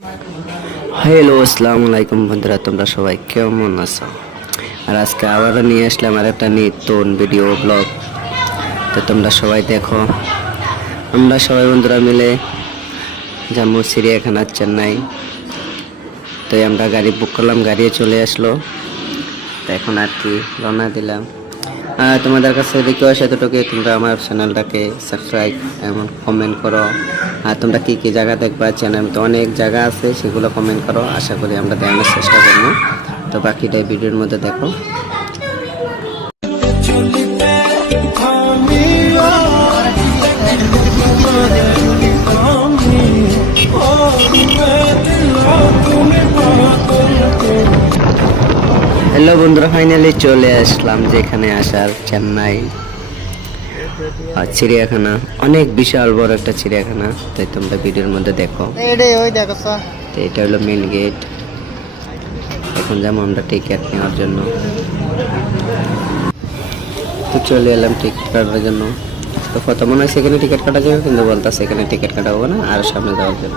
Hello, আসসালামু আলাইকুম বন্ধুরা, তোমরা সবাই কেমন আছো? আর আজকে আবারও নিয়ে আসলাম আর একটা নতুন ভিডিও ব্লগ। তো তোমরা সবাই দেখো, আমরা সবাই বন্ধুরা মিলে যাবো চিড়িয়াখানা চেন্নাই। তো আমরা গাড়ি বুক করলাম, গাড়ি চলে আসলো। তো এখন আর কি রওনা দিলাম। আর তোমাদের কাছে রিকোয়েস্ট এতটুকু, তোমরা আমার চ্যানেলটাকে সাবস্ক্রাইব এবং কমেন্ট করো। আর তোমরা কী কী জায়গা দেখবা, চ্যানেল তো অনেক জায়গা আছে, সেগুলো কমেন্ট করো। আশা করি আমরা দেখানোর চেষ্টা করবো। তো বাকিটাই ভিডিওর মধ্যে দেখো। হ্যালো বন্ধুরা, ফাইনালি চলে আসলাম যেখানে আসার, চেন্নাই চিড়িয়াখানা। অনেক বিশাল বড় একটা চিড়িয়াখানা, তাই তোমরা ভিডিওর মধ্যে দেখো। তো এটা হলো মেন গেট। এখন যাবো আমরা টিকিট নেওয়ার জন্য। তো চলে এলাম টিকিট কাটার জন্য। তো কত মনে হয় সেখানে টিকিট কাটা যাবে, কিন্তু বলতেছে সেখানে টিকিট কাটা হবে না, আর সামনে যাওয়ার জন্য।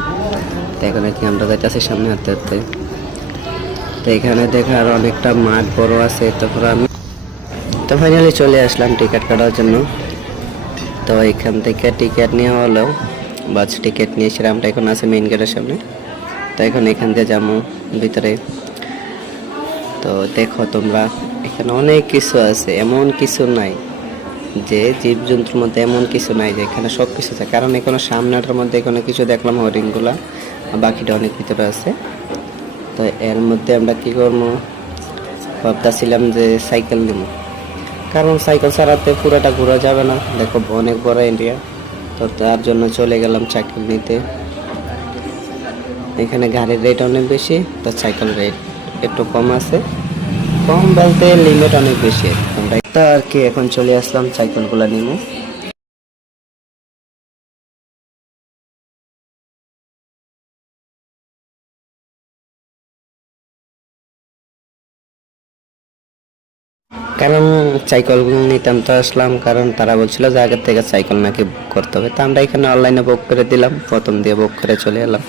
তো এখানে কি আমরা যাইতেছি সামনে হাঁটতে হাঁটতে। তো এখানে দেখার অনেকটা মাঠ বড় আছে। তারপর আমি তো ফাইনালি চলে আসলাম টিকিট কাটার জন্য। তো এখান থেকে টিকিট নেওয়া হলো, বাস টিকিট নিয়েছিলাম। আমরা এখন আছে মেইন গেটের সামনে। তো এখন এখান দিয়ে যাবো ভিতরে। তো দেখো তোমরা, এখানে অনেক কিছু আছে, এমন কিছু নাই যে জীবজন্তুর মধ্যে এমন কিছু নাই যে এখানে সব কিছু আছে। কারণ এখানে সামনেটার মধ্যে এখানে কিছু দেখলাম হরিণগুলা, বাকিটা অনেক ভিতরে আছে। তো এর মধ্যে আমরা কি করবো ভাবতেছিলাম যে সাইকেল নিব, কারণ সাইকেল ছাড়াতে পুরোটা ঘোরা যাবে না। দেখো অনেক বড় এরিয়া, তো তার জন্য চলে গেলাম সাইকেল নিতে। এখানে গাড়ির রেট অনেক বেশি, তো সাইকেল রেট একটু কম আছে। কম বলতে লিমিট অনেক বেশি। আমরা তো আর কি এখন চলে আসলাম সাইকেলগুলো নিব। কারণ সাইকেল নিতাম তো আসলাম, কারণ তারা বলছিল যে আগের থেকে সাইকেল নাকি বুক করতে হবে। তো আমরা এখানে অনলাইনে বুক করে দিলাম, প্রথম দিয়ে বুক করে চলে এলাম।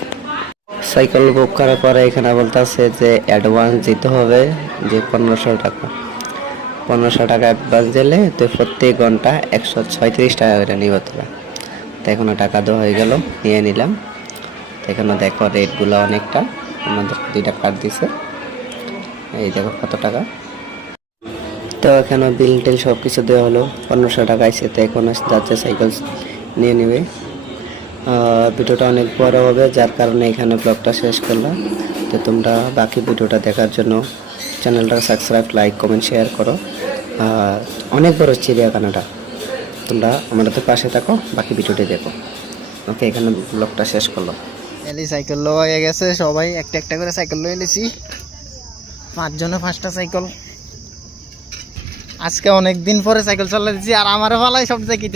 সাইকেল বুক করার পরে এখানে বলতেছে যে অ্যাডভান্স দিতে হবে, যে 1500 টাকা। 1500 টাকা অ্যাডভান্স দিলে তো প্রত্যেক ঘন্টা 136 টাকা করে নিব তোরা। তো এখনো টাকা দেওয়া হয়ে গেল, নিয়ে নিলাম। তো এখানে দেখো রেটগুলো অনেকটা, আমাদের 2টা কার্ড দিছে। এই দেখো কত টাকা। তো এখানে বিল টিল সব কিছু দেওয়া হলো, 1500 টাকা আছে। তো এখন যাচ্ছে সাইকেল নিয়ে নেবে। ভিডিওটা অনেক বড় হবে, যার কারণে এখানে ব্লগটা শেষ করলাম। তো তোমরা বাকি ভিডিওটা দেখার জন্য চ্যানেলটা সাবস্ক্রাইব, লাইক, কমেন্ট, শেয়ার করো। অনেক বড় চিড়িয়াখানাটা, তোমরা আমাদের পাশে থাকো, বাকি ভিডিওটি দেখো। ওকে, এখানে ব্লগটা শেষ করলাম। সাইকেল লওয়া হয়ে গেছে, সবাই একটা একটা করে সাইকেল লয়ে নিয়েছি। 5 জনে 5টা সাইকেল। আজকে অনেক দিন পরে সাইকেল চালা দিচ্ছি, আর আমারও ভালাই সব জায়গায়